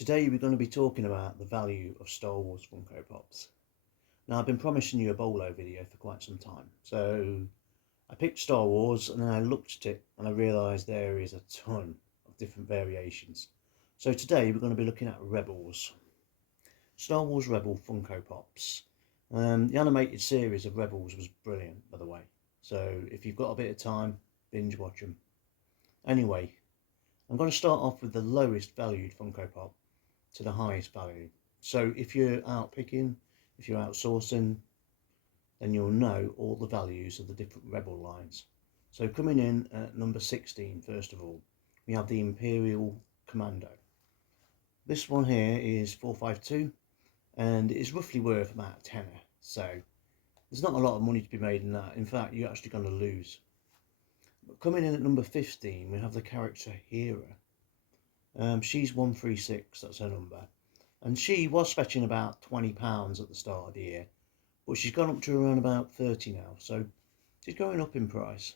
Today we're going to be talking about the value of Star Wars Funko Pops. Now I've been promising you a Bolo video for quite some time, so I picked Star Wars and then I looked at it and I realised there is a ton of different variations. So today we're going to be looking at Rebels. Star Wars Rebel Funko Pops. The animated series of Rebels was brilliant, by the way, so if you've got a bit of time, binge watch them. Anyway, I'm going to start off with the lowest valued Funko Pop to the highest value. So if you're out picking, if you're outsourcing, then you'll know all the values of the different Rebel lines. So coming in at number 16, first of all, we have the Imperial Commando. This one here is 452 and it is roughly worth about a tenner. So there's not a lot of money to be made in that. In fact, you're actually going to lose. But coming in at number 15, we have the character Hera. She's 136, that's her number. And she was fetching about £20 at the start of the year, but she's gone up to around about 30 now, so she's going up in price.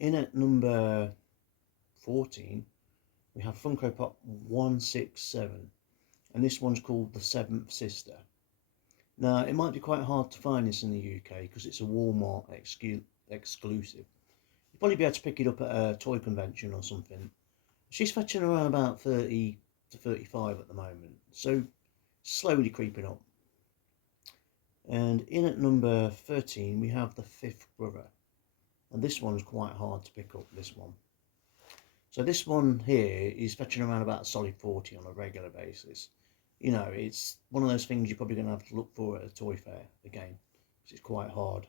In at number 14, we have Funko Pop 167, and this one's called the Seventh Sister. Now, it might be quite hard to find this in the UK because it's a Walmart exclusive. You'll probably be able to pick it up at a toy convention or something. She's fetching around about 30 to 35 at the moment, so slowly creeping up. And in at number 13 we have the Fifth Brother, and this one's quite hard to pick up, this one. So this one here is fetching around about a solid 40 on a regular basis. You know, it's one of those things you're probably going to have to look for at a toy fair again, because it's quite hard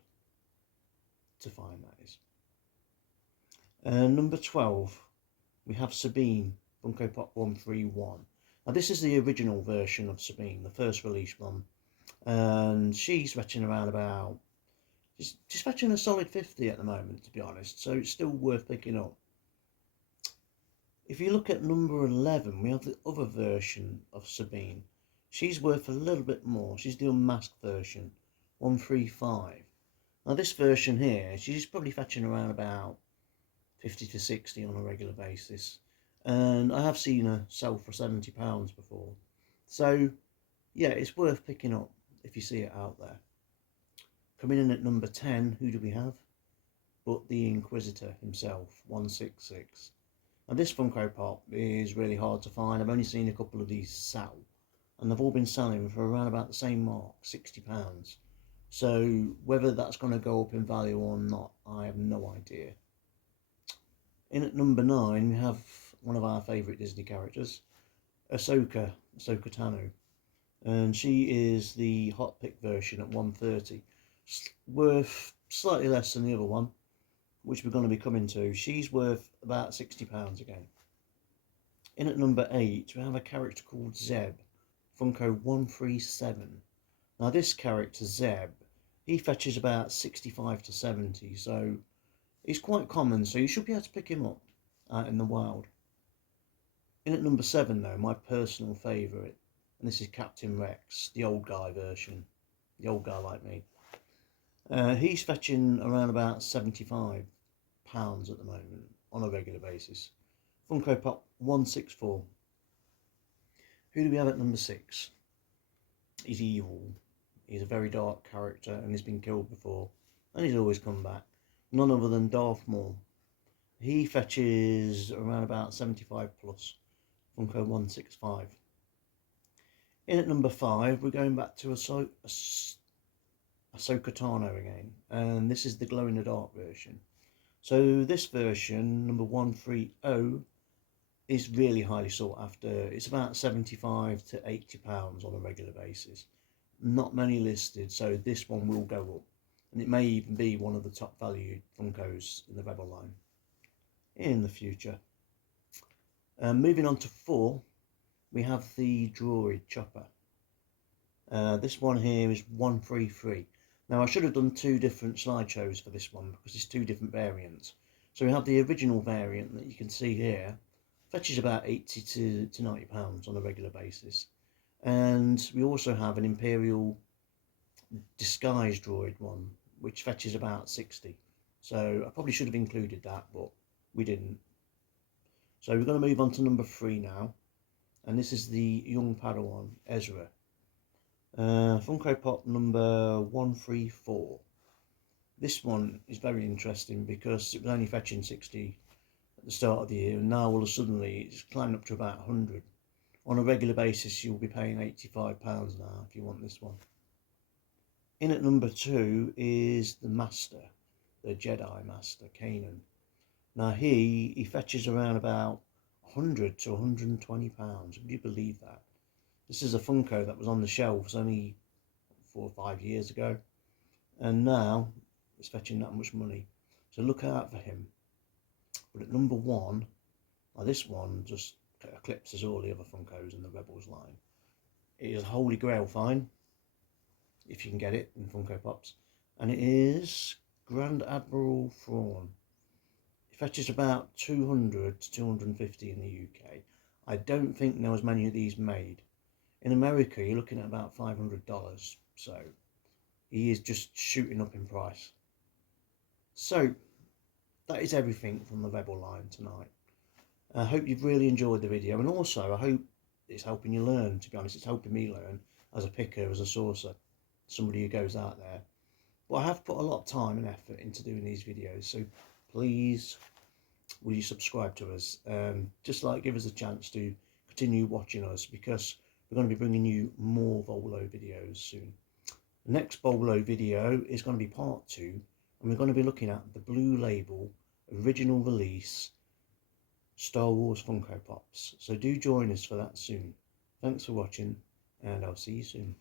to find, that is. Number 12, we have Sabine, Funko Pop 131. Now this is the original version of Sabine, the first release one. And she's fetching around about, she's fetching a solid 50 at the moment, to be honest. So it's still worth picking up. If you look at number 11, we have the other version of Sabine. She's worth a little bit more. She's the Unmasked version, 135. Now this version here, she's probably fetching around about 50 to 60 on a regular basis, and I have seen her sell for £70 before, so yeah, it's worth picking up if you see it out there. Coming in at number 10, who do we have but the Inquisitor himself, 166. Now this Funko Pop is really hard to find. I've only seen a couple of these sell, and they've all been selling for around about the same mark, £60. So whether that's going to go up in value or not, I have no idea. In at number 9, we have one of our favourite Disney characters, Asoka Tano, and she is the hot pick version at 130, worth slightly less than the other one, which we're going to be coming to. She's worth about £60 again. In at number 8, we have a character called Zeb, Funko 137. Now this character Zeb, he fetches about 65 to 70, so he's quite common, so you should be able to pick him up out in the wild. In at number 7 though, my personal favourite, and this is Captain Rex, the old guy version, the old guy like me. He's fetching around about £75 at the moment on a regular basis. Funko Pop 164. Who do we have at number 6? He's evil. He's a very dark character and he's been killed before, and he's always come back. None other than Darth Maul. He fetches around about 75 plus, Funko 165. In at number 5, we're going back to Asoka Tano again, and this is the glow in the dark version. So this version, number 130, is really highly sought after. It's about 75 to 80 pounds on a regular basis. Not many listed, so this one will go up. And it may even be one of the top valued Funkos in the Rebel line in the future. Moving on to 4, we have the Droid Chopper. This one here is 133. Now I should have done 2 different slideshows for this one because it's 2 different variants. So we have the original variant that you can see here, fetches about 80 to 90 pounds on a regular basis. And we also have an Imperial disguised droid one, which fetches about 60. So I probably should have included that, but we didn't. So we're going to move on to number 3 now, and this is the young Padawan, Ezra. Funko Pop number 134. This one is very interesting because it was only fetching 60 at the start of the year, and now all of a sudden it's climbed up to about 100. On a regular basis you'll be paying £85 now if you want this one. In at number 2 is the Master, the Jedi Master, Kanan. Now he fetches around about 100 to 120 pounds. Would you believe that? This is a Funko that was on the shelves only 4 or 5 years ago, and now it's fetching that much money. So look out for him. But at number 1, now this one just eclipses all the other Funkos in the Rebels line. It is a holy grail find, if you can get it in Funko Pops, and it is Grand Admiral Thrawn. It fetches about 200 to 250 in the UK. I don't think there was many of these made. In America, you're looking at about $500, so he is just shooting up in price. So that is everything from the Rebel line tonight. I hope you've really enjoyed the video, and also I hope it's helping you learn. To be honest, it's helping me learn as a picker, as a sourcer, somebody who goes out there. But I have put a lot of time and effort into doing these videos, so please will you subscribe to us, just like give us a chance to continue watching us, because we're going to be bringing you more Bolo videos soon. The next Bolo video is going to be part 2, and we're going to be looking at the Blue Label original release Star Wars Funko Pops. So do join us for that soon. Thanks for watching, and I'll see you soon.